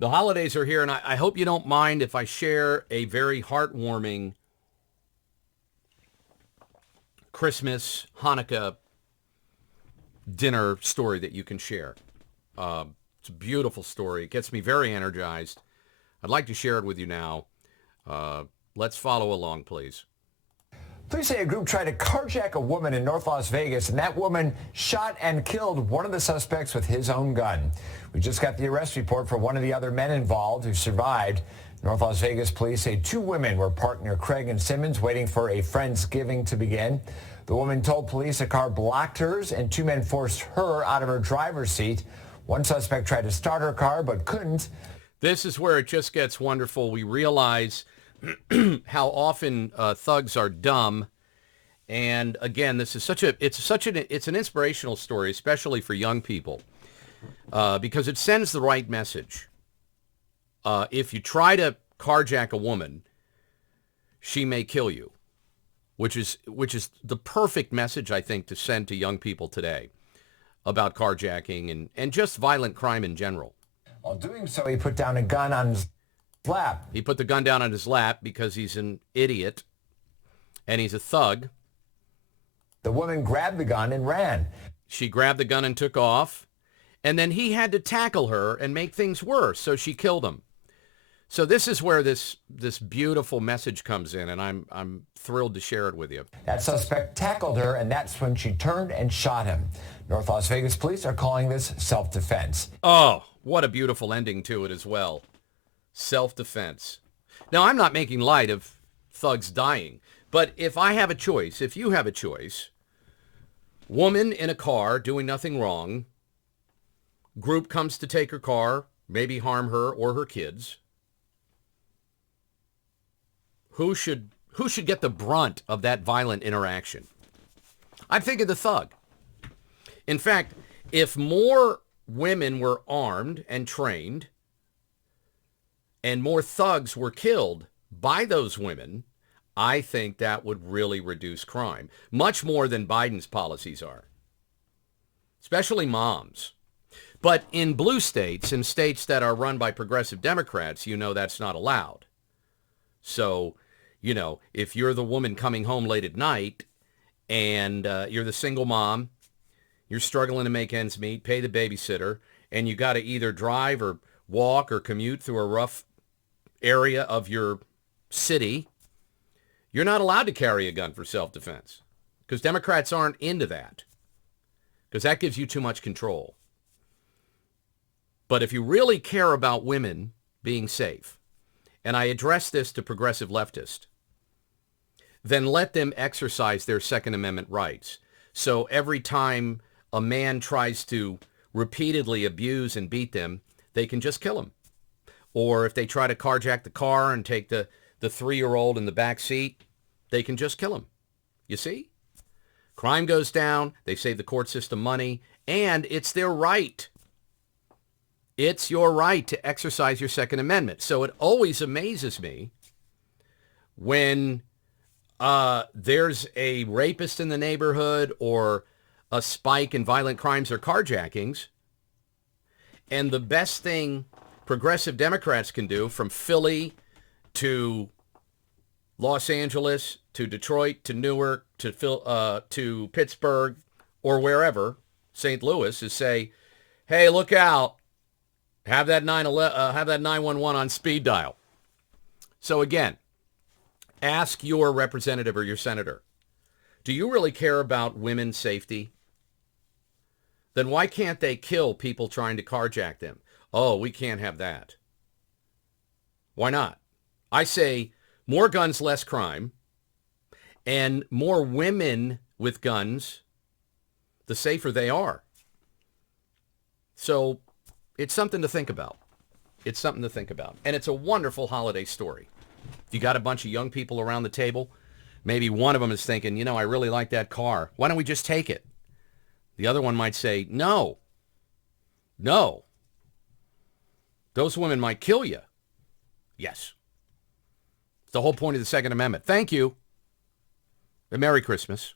The holidays are here, and I hope you don't mind if I share a very heartwarming Christmas, Hanukkah dinner story that you can share. It's a beautiful story. It gets me very energized. I'd like to share it with you now. Let's follow along, please. Police say a group tried to carjack a woman in North Las Vegas, and that woman shot and killed one of the suspects with his own gun. We just got the arrest report for one of the other men involved who survived. North Las Vegas police say 2 women were parked near Craig and Simmons waiting for a Friendsgiving to begin. The woman told police a car blocked hers and 2 men forced her out of her driver's seat. One suspect tried to start her car but couldn't. This is where it just gets wonderful. We realize how often thugs are dumb. And again, this is it's an inspirational story, especially for young people, because it sends the right message. If you try to carjack a woman, she may kill you, which is the perfect message, I think, to send to young people today about carjacking and just violent crime in general. While doing so, he put down a gun on his lap. He put the gun down on his lap because he's an idiot and he's a thug. The woman grabbed the gun and ran. She grabbed the gun and took off, and then he had to tackle her and make things worse, so she killed him. So this is where this beautiful message comes in, and I'm thrilled to share it with you. That suspect tackled her, and that's when she turned and shot him. North Las Vegas police are calling this self-defense. Oh, what a beautiful ending to it as well. Self-defense. Now, I'm not making light of thugs dying, but if I have a choice, if you have a choice, woman in a car doing nothing wrong, group comes to take her car, maybe harm her or her kids, who should get the brunt of that violent interaction? I'm thinking the thug. In fact, if more women were armed and trained and more thugs were killed by those women, I think that would really reduce crime, much more than Biden's policies are, especially moms. But in blue states, in states that are run by progressive Democrats, that's not allowed. So, if you're the woman coming home late at night and you're the single mom, you're struggling to make ends meet, pay the babysitter, and you got to either drive or walk or commute through a rough area of your city, you're not allowed to carry a gun for self-defense because Democrats aren't into that because that gives you too much control. But if you really care about women being safe, and I address this to progressive leftists, then let them exercise their Second Amendment rights. So every time a man tries to repeatedly abuse and beat them, they can just kill him. Or if they try to carjack the car and take the 3-year-old in the back seat, they can just kill him. You see? Crime goes down, they save the court system money, and it's their right. It's your right to exercise your Second Amendment. So it always amazes me when there's a rapist in the neighborhood or a spike in violent crimes or carjackings, and the best thing progressive Democrats can do, from Philly to Los Angeles to Detroit to Newark to Pittsburgh or wherever, St. Louis, is say, hey, look out. Have that 911 on speed dial. So again, ask your representative or your senator, do you really care about women's safety? Then why can't they kill people trying to carjack them? Oh, we can't have that. Why not? I say more guns, less crime, and more women with guns, the safer they are. So it's something to think about. It's something to think about. And it's a wonderful holiday story. If you got a bunch of young people around the table, maybe one of them is thinking, I really like that car. Why don't we just take it? The other one might say, no. Those women might kill you. Yes. It's the whole point of the Second Amendment. Thank you. And Merry Christmas.